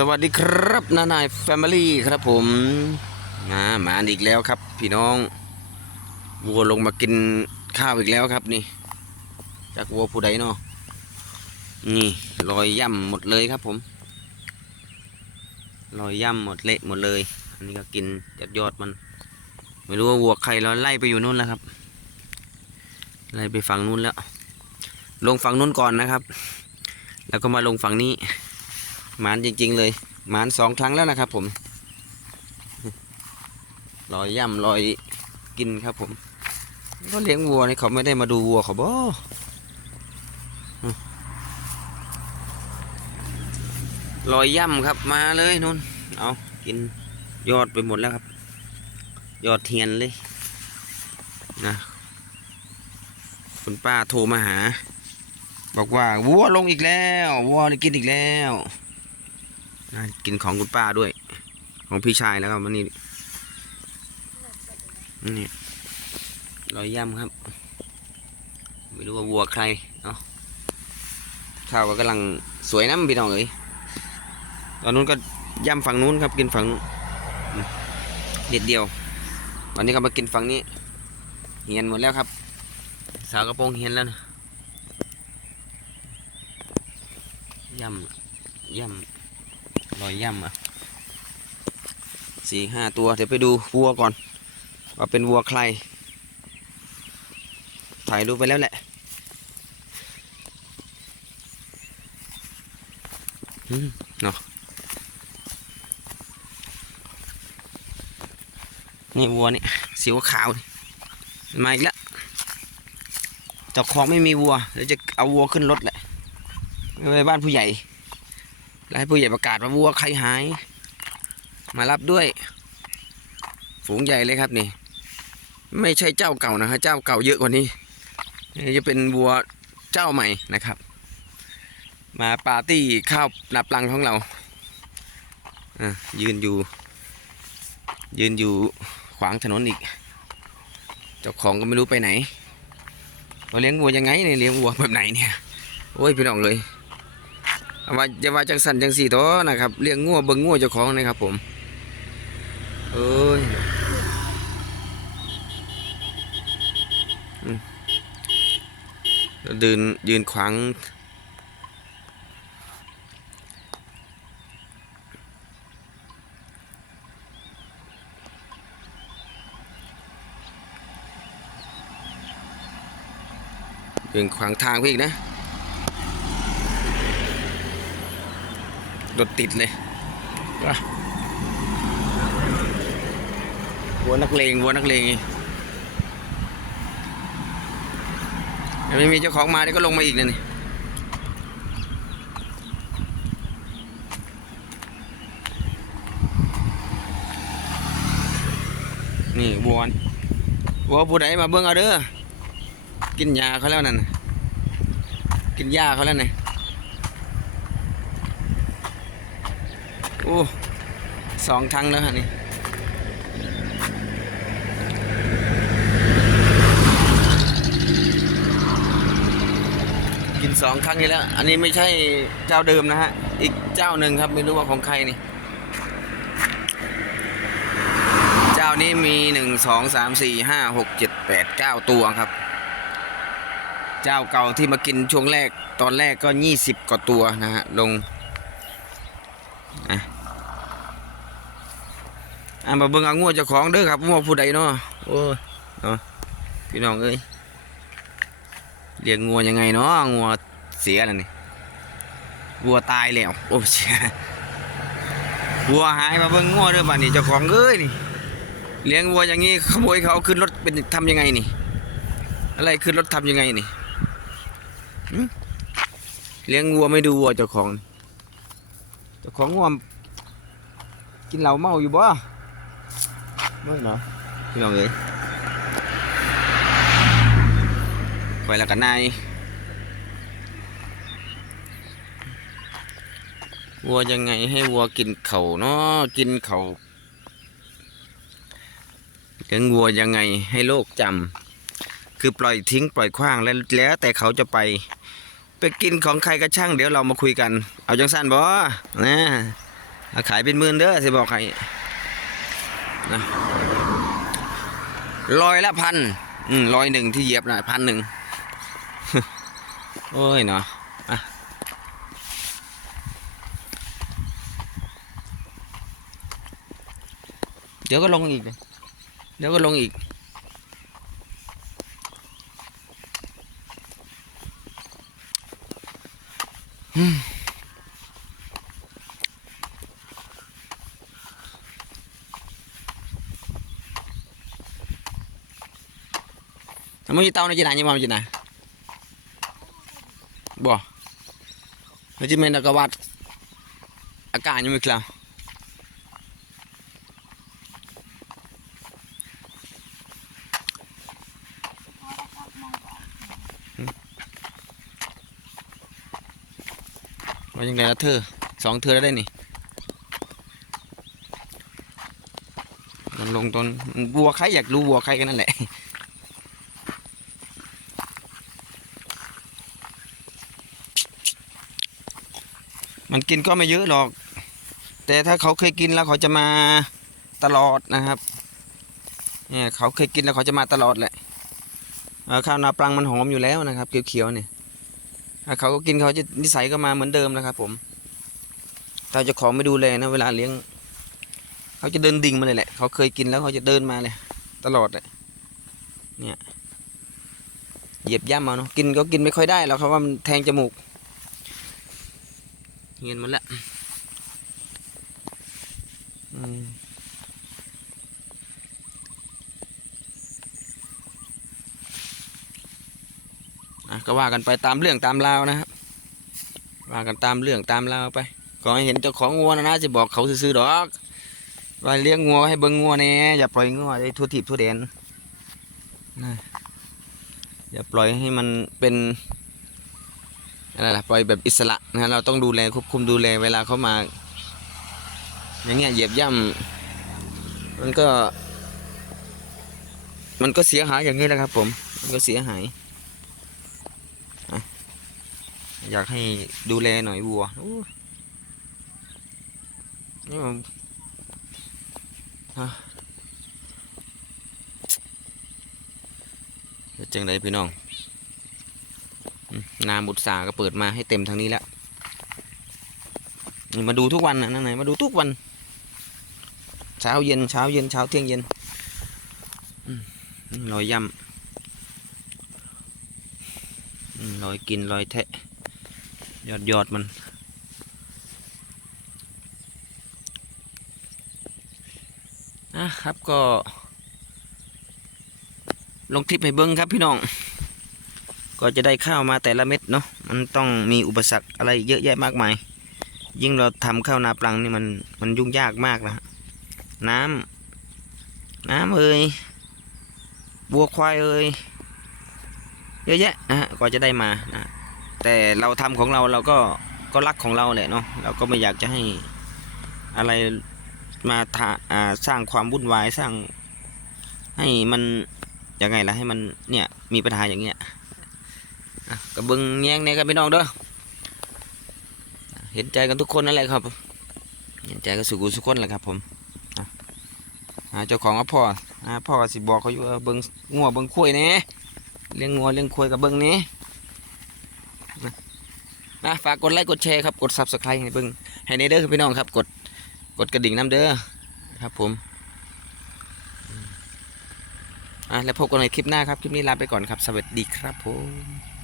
สวัสดีครับนานายแฟมิลี่ครับผมมามาอีกแล้วครับ พี่น้องวัวลงมากินข้าวอีกแล้วครับนี่ จากวัวผู้ใดเนาะนี่รอยย่ำหมดเลยครับผมรอยย่ำหมดเละหมดเลย อันนี้ก็กินยอดยอดมัน ไม่รู้ว่าวัวใครเราไล่ไปอยู่นู่นแล้วครับ ไล่ไปฝั่งนู้นแล้ว ลงฝั่งนู้นก่อนนะครับ แล้วก็มาลงฝั่งนี้ หมานจริง ๆ เลยหมานสองครั้งแล้วนะครับผมรอยย่ำรอยกินครับผมก็เลี้ยงวัวนี่เขาไม่ได้มาดูวัวเขาบ่รอยย่ำครับมาเลยนุ่นเอากินยอดไปหมดแล้วครับ ยอดเทียนเลยนะคุณป้าโทรมาหา บอกว่าวัวลงอีกแล้ววัวกินอีกแล้ว กินของคุณป้าด้วย ของพี่ชายแล้วก็มันนี่นี่รอยย่ำครับ ไม่รู้ว่าวัวใครเนาะข้าวก็กำลังสวยน้ำพี่น้องเอ้ยตอนนู้นก็ย่ำฝั่งนู้นครับ กินฝั่งเด็ดเดียววันนี้ก็มากินฝั่งนี้เหียนหมดแล้วครับ สาวกระโปรงเหียนแล้วนะย่ำย่ำ รอยย่ำอะสี่ห้าตัวเดี๋ยวไปดูวัวก่อน ว่าเป็นวัวใคร ถ่ายรูปไปแล้วแหละอืมเนาะนี่วัวนี่สีขาวมาอีกแล้วเจ้าของไม่มีวัวเดี๋ยวจะเอาวัวขึ้นรถแหละไปบ้านผู้ใหญ่ แล้วให้ผู้ใหญ่ประกาศว่าวัวใครหาย มารับด้วย ฝูงใหญ่เลยครับนี่ ไม่ใช่เจ้าเก่านะฮะเจ้าเก่าเยอะกว่านี้นี่จะเป็นวัวเจ้าใหม่นะครับ มาปาร์ตี้ข้าวนับลังของเราอะยืนอยู่ ยืนอยู่ขวางถนนอีก เจ้าของก็ไม่รู้ไปไหนเราเลี้ยงวัวยังไงเนี่ยเลี้ยงวัวแบบไหนเนี่ย โอ้ยพี่น้องเลย ว่าจะว่าจังสันจังสี่ตัวนะครับเลี้ยงงัวเบิ่งงัวเจ้าของนะครับผมเอ้ยอืมเดินยืนขวางยืนขวางทางพี่อีกนะ รถติดเลยว่ะวัวนักเลงวัวนักเลงนี่ยังไม่มีเจ้าของมาเดี๋ยวก็ลงมาอีกนะนี่นี่วัวนี่วัวผู้ใดมาเบิ่งเอาเด้อ กินยาเขาแล้วนั่นน่ะกินหญ้าเขาแล้วนี่ อ้สองครั้งแล้วฮะนี่กินสองครั้งนี้แล้ว อันนี้ไม่ใช่เจ้าเดิมนะฮะ อีกเจ้าหนึ่งครับไม่รู้ว่าของใครนี่ เจ้านี้มีหนึ่งสองสามสี่ห้าหกเจ็ดแปดเก้าตัวครับ เจ้าเก่าที่มากินช่วงแรกตอนแรกก็ยี่สิบกว่าตัวนะฮะ ลงอ่ามาเบิ่งเอางัวเจ้าของเด้อครับงัวผู้ใดเนาะโอ้ยเนาะพี่น้องเอ้ยเลี้ยงงัวยังไงเนาะงัวเสียแล้วนี่วัวตายแล้วโอ้เสียวัวหายมาเบิ่งงัวเด้อบัดนี้เจ้าของเอ้ยนี่เลี้ยงวัวอย่างงี้ขโมยเขาขึ้นรถเป็นทำยังไงนี่ อะไรขึ้นรถทำยังไงนี่เลี้ยงวัวไม่ดูวัวเจ้าของเจ้าของงัวกินเหล้าเมาอยู่บ่ ไม่เนาะพี่น้องเอ้ยไปแล้วกันนายวัวยังไงให้วัวกินเขาเนาะกินเขาเลี้ยงวัวยังไงให้โลกจำคือปล่อยทิ้งปล่อยขว้างแล้วแล้วแต่เขาจะไปไปกินของใครก็ช่างเดี๋ยวเรามาคุยกัน เอาจังสั้นบ่นะเอาขายเป็นหมื่นเด้อสิบอกใคร นะลอยละพันอืมร้อยหนึ่งที่เหยียบนะพันหนึ่งโอ้ยเนาะเดี๋ยวก็ลงอีก เดี๋ยวก็ลงอีก มึงจะเตาในจีน่ายังมองจีน่าบ่ในจีเมนกวัดอากาศยังไม่คลาว่ายังไงล่ะเธอสองเธอได้นี่มันลงตนบัวใครอยากรู้บัวใครกันนั่นแหละ มันกินก็ไม่เยอะหรอก แต่ถ้าเขาเคยกินแล้วเขาจะมาตลอดนะครับเนี่ยเขาเคยกินแล้วเขาจะมาตลอดแหละข้าวนาปรังมันหอมอยู่แล้วนะครับ เขียวๆเนี่ยเขาก็กินเขาจะนิสัยก็มาเหมือนเดิมนะครับ ผมเราจะขอไม่ดูแลนะเวลาเลี้ยง เขาจะเดินดิ่งมาเลยแหละ เขาเคยกินแล้วเขาจะเดินมาเลย ตลอดเลยเนี่ยเหยียบย่ำเอาเนาะกินก็กินไม่ค่อยได้แล้วเขาว่ามันแทงจมูก เงินมันละอืมอะก็ว่ากันไปตามเรื่องตามราวนะครับ ว่ากันตามเรื่องตามราวไปก็ให้เห็นเจ้าของงัวนะนะจะบอกเขาซื้อดอกว่าเลี้ยงงัวให้เบิ่งงัวแน่อย่าปล่อยงัวได้ทั่วทิพทั่วแดนนะอย่าปล่อยให้มันเป็น อะไรล่ะปล่อยแบบอิสระนะฮะเราต้องดูแลควบคุมดูแลเวลาเขามา อย่างเงี้ยเหยียบย่ำมันก็ มันก็เสียหายอย่างนี้แหละครับ ผม มันก็เสียหายอยากให้ดูแลหน่อยวัวนี่มันอะเจังไดพี่น้อง นาบุตรสาก็เปิดมาให้เต็มทางนี้แล้วมาดูทุกวันนะนั่นไหนมาดูทุกวัน เช้าเย็นเช้าเย็นเช้าเที่ยงเย็นอืมนี่รอยย่ำอืมรอยกินรอยแทะ ยอดยอดมันนะครับก็ ลงคลิปให้เบิ้งครับพี่น้อง ก็จะได้ข้าวมาแต่ละเม็ดเนาะมันต้องมีอุปสรรคอะไรเยอะแยะมากมาย ยิ่งเราทำข้าวนาปลังนี่มันมันยุ่งยากมากนะน้ำน้ำเอ่ยบัวควายเอ่ยเยอะแยะนะฮะกว่าจะได้มานะแต่เราทำของเราเราก็ก็รักของเราแหละเนาะเราก็ไม่อยากจะให้อะไรมาทาอ่าสร้างความวุ่นวายสร้างให้มันยังไงล่ะให้มันเนี่ยมีปัญหาอย่างเงี้ย กระเบึงแยงเนี่ยครับพี่น้องเด้อเห็นใจกันทุกคนนั่นแหละครับ เห็นใจกันสุกุสุกคนแหละครับผมเจ้าของก็พ่ออพ่อก็สิบอกเขาอยู่เบิ้งงัวเบิ้งคุ้ยเนี่ยเลี้ยงงัวเลี้ยงคุ้ยกับเบิ้งนี้นะฝากกดไลค์กดแชร์ครับกด subscribe ให้เบิ้งให้ในเด้อครับพี่น้องครับกดกดกระดิ่งน้ำเด้อครับผมอะแล้วพบกันในคลิปหน้าครับ คลิปนี้ลาไปก่อนครับ สวัสดีครับผม